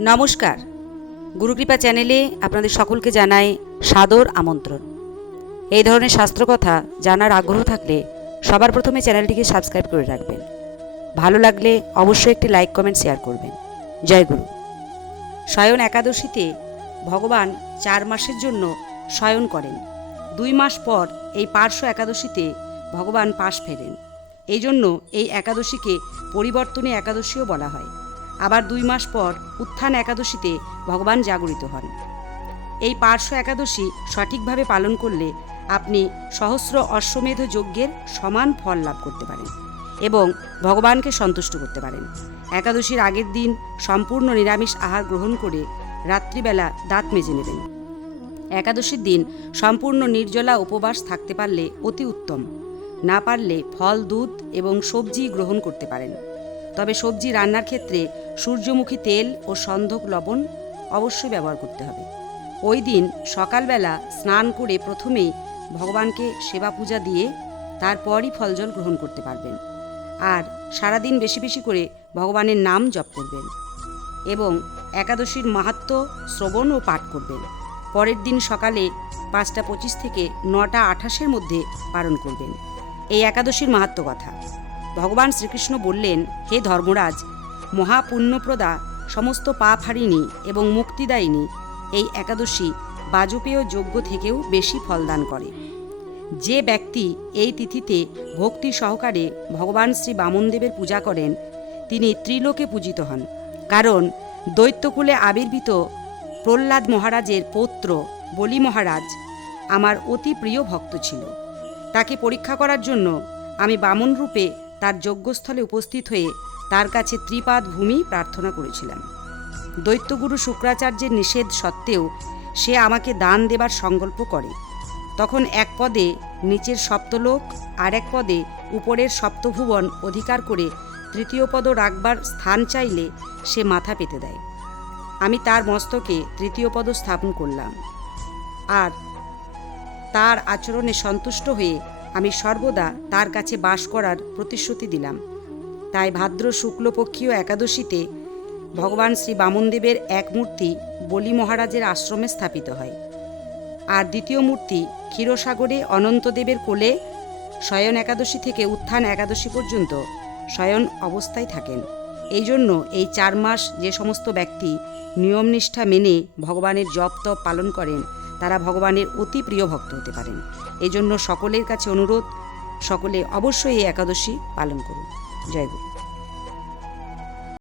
নমস্কার। গুরুকৃপা চ্যানেলে আপনাদের সকলকে জানাই সাদর আমন্ত্রণ। এই ধরনের শাস্ত্রকথা জানার আগ্রহ থাকলে সবার প্রথমে চ্যানেলটিকে সাবস্ক্রাইব করে রাখবেন। ভালো লাগলে অবশ্যই একটি লাইক, কমেন্ট, শেয়ার করবেন। জয় গুরু। শয়ন একাদশীতে ভগবান চার মাসের জন্য শয়ন করেন। দুই মাস পর এই পার্শ্ব একাদশীতে ভগবান পাশ ফেরেন। এই জন্য এই একাদশীকে পরিবর্তনী একাদশীও বলা হয়। আবার দুই মাস পর উত্থান একাদশীতে ভগবান জাগরিত হন। এই পার্শ্ব একাদশী সঠিকভাবে পালন করলে আপনি সহস্র অশ্বমেধ যজ্ঞের সমান ফল লাভ করতে পারেন এবং ভগবানকে সন্তুষ্ট করতে পারেন। একাদশীর আগের দিন সম্পূর্ণ নিরামিষ আহার গ্রহণ করে রাত্রিবেলা দাঁত মেজে নেবেন। একাদশীর দিন সম্পূর্ণ নির্জলা উপবাস থাকতে পারলে অতি উত্তম। না পারলে ফল, দুধ এবং সবজি গ্রহণ করতে পারেন। তবে সবজি রান্নার ক্ষেত্রে সূর্যমুখী তেল ও সন্ধক লবণ অবশ্যই ব্যবহার করতে হবে। ওই দিন সকালবেলা স্নান করে প্রথমেই ভগবানকে সেবা পূজা দিয়ে তারপরই ফলজল গ্রহণ করতে পারবেন। আর সারাদিন বেশি বেশি করে ভগবানের নাম জপ করবেন এবং একাদশীর মাহাত্ম শ্রবণ ও পাঠ করবেন। পরের দিন সকালে পাঁচটা পঁচিশ থেকে নটা আঠাশের মধ্যে পালন করবেন। এই একাদশীর মাহাত্ম কথা। ভগবান শ্রীকৃষ্ণ বললেন, হে ধর্মরাজ মহাপুণ্যপ্রদা সমস্ত পাপ হারিণী এবং মুক্তিদায়িনী এই একাদশী বাজপেয় যজ্ঞ থেকেও বেশি ফলদান করে। যে ব্যক্তি এই তিথিতে ভক্তি সহকারে ভগবান শ্রী বামনদেবের পূজা করেন, তিনি ত্রিলোকে পূজিত হন। কারণ দৈত্যকুলে আবির্ভূত প্রহ্লাদ মহারাজের পৌত্র বলি মহারাজ আমার অতি প্রিয় ভক্ত ছিল। তাকে পরীক্ষা করার জন্য আমি বামন রূপে তার যজ্ঞস্থলে উপস্থিত হয়ে তার কাছে ত্রিপাদ ভূমি প্রার্থনা করেছিলাম দৈত্যগুরু শুক্রাচার্যের নিষেধ সত্ত্বেও সে আমাকে দান দেবার সংকল্প করে। তখন এক পদে নিচের সপ্তলোক, আর এক পদে উপরের সপ্তভুবন অধিকার করে তৃতীয় পদ রাখবার স্থান চাইলে সে মাথা পেতে দেয়। আমি তার মস্তকে তৃতীয় পদ স্থাপন করলাম। আর তার আচরণে সন্তুষ্ট হয়ে আমি সর্বদা তার কাছে বাস করার প্রতিশ্রুতি দিলাম। তাই ভাদ্র শুক্লপক্ষীয় একাদশীতে ভগবান শ্রী বামনদেবের এক মূর্তি বলি মহারাজের আশ্রমে স্থাপিত হয়। আর দ্বিতীয় মূর্তি ক্ষীরসাগরে অনন্তদেবের কোলে শয়ন একাদশী থেকে উত্থান একাদশী পর্যন্ত শয়ন অবস্থায় থাকেন। এই জন্য এই চার মাস যে সমস্ত ব্যক্তি নিয়মনিষ্ঠা মেনে ভগবানের জপ তপ পালন করেন, তারা ভগবানের অতি প্রিয় ভক্ত হতে পারেন। এই জন্য সকলের কাছে অনুরোধ, সকলে অবশ্যই এই একাদশী পালন করুন। জয় গুরু